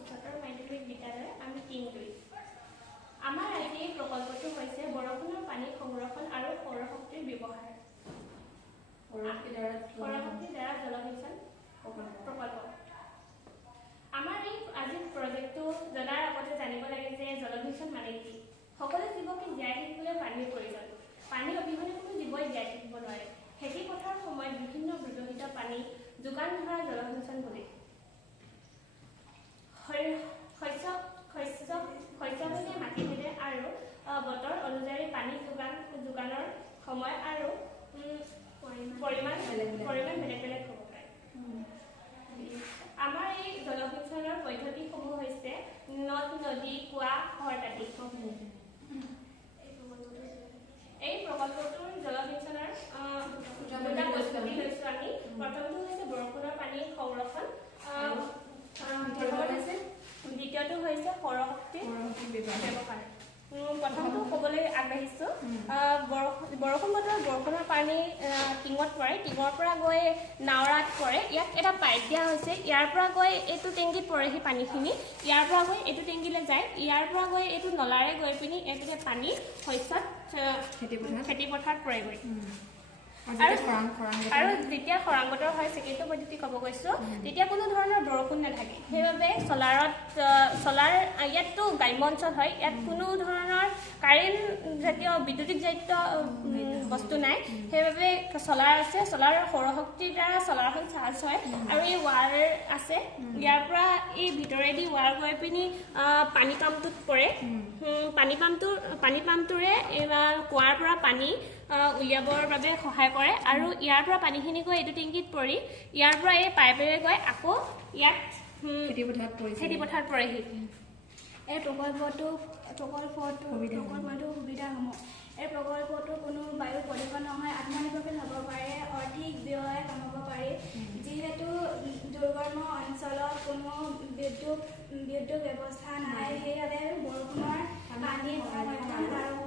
উচ্চতৰ মাধ্যমিক বিদ্যালয় আমি ৩ আমাৰ আজি প্ৰকল্পটো হৈছে বৰষুণৰ পানী সংৰক্ষণ আৰু সৌৰশক্তিৰ ব্যৱহাৰ। সৌৰশক্তিৰ দ্বাৰা জলসিঞ্চন প্ৰকল্প। আমাৰ এই আজিৰ প্ৰজেক্টটো জনাৰ আগতে জানিব লাগে যে জলসিঞ্চন মানে কি। সকলো জীৱকে জীয়াই থাকিবলৈ পানীৰ প্ৰয়োজন। পানী অবিহনে কোনো জীৱই জীয়াই থাকিব নোৱাৰে। খেতি পথাৰৰ সময়ত বিভিন্ন বিতৰিত পানী যোগান ধৰা জলসিঞ্চন বোলে। শস্যভেদে মাটিভেদে আৰু বতৰ অনুযায়ী পানী যোগানৰ সময় আৰু পৰিমাণ বেলেগ বেলেগ হ'ব পাৰে। আমাৰ এই জলসিঞ্চনৰ পদ্ধতিসমূহ হৈছে নদ নদী কুঁৱা হ্ৰদ। এই প্ৰকল্পটোৰ জলসিঞ্চনৰ দুটা পদ্ধতি লৈছোঁ আমি। প্ৰথমটো হৈছে বৰষুণৰ পানী সংৰক্ষণ, দ্বিতীয়টো হৈছে সৌৰশক্তিৰ ব্যৱহাৰ। প্ৰথমটো ক'বলৈ আগবাঢ়িছোঁ। বৰষুণ বতৰত বৰষুণৰ পানী টিঙত পৰে, টিঙৰ পৰা গৈ নাৱৰাত পৰে। ইয়াক এটা পাইপ দিয়া হৈছে, ইয়াৰ পৰা গৈ এইটো টেংকিত পৰে সেই পানীখিনি, ইয়াৰ পৰা গৈ এইটো টেংকিলৈ যায়, ইয়াৰ পৰা গৈ এইটো নলাৰে গৈ পিনি এইটোকে পানী শস্যত খেতিপথাৰত পৰেগৈ। আৰু যেতিয়া খৰাং বতৰ হয় ছেকেণ্ডটো পদ্ধতি ক'ব গৈছোঁ, তেতিয়া কোনো ধৰণৰ বৰষুণ নাথাকে। সেইবাবে চলাৰ ইয়াততো গ্ৰাম্য অঞ্চল হয়, ইয়াত কোনো ধৰণৰ কাৰেণ্ট জাতীয় বিদ্যুতিক জাতীয় বস্তু নাই। সেইবাবে চলাৰ আছে, চলাৰৰ সৌৰশক্তিৰ দ্বাৰা চলাৰখন চাৰ্জ হয়। আৰু এই ৱাৰ আছে, ইয়াৰ পৰা এই ভিতৰেদি ৱাৰ গৈ পিনি পানী পাম্পটোত পৰে। পানী পাম্পটোৰে কুঁৱাৰ পৰা পানী উলিয়াবৰ বাবে সহায় কৰে। আৰু ইয়াৰ পৰা পানীখিনি গৈ এইটো টেংকিত পৰি ইয়াৰ পৰা এই পাইপেৰে গৈ আকৌ ইয়াত খেতিপথাৰত পৰেহি। এই প্ৰকল্পটোৰ সুবিধাসমূহ। এই প্ৰকল্পটো কোনো বায়ু প্ৰদূষণ নহয়, আত্মনিৰ্ভৰশীল হ'ব পাৰে, অধিক ব্যয় কমাব পাৰি। যিহেতু দুৰ্গম অঞ্চলত কোনো বিদ্যুৎ ব্যৱস্থা নাই, সেইবাবে বৰষুণৰ পানী সংৰক্ষণ আৰু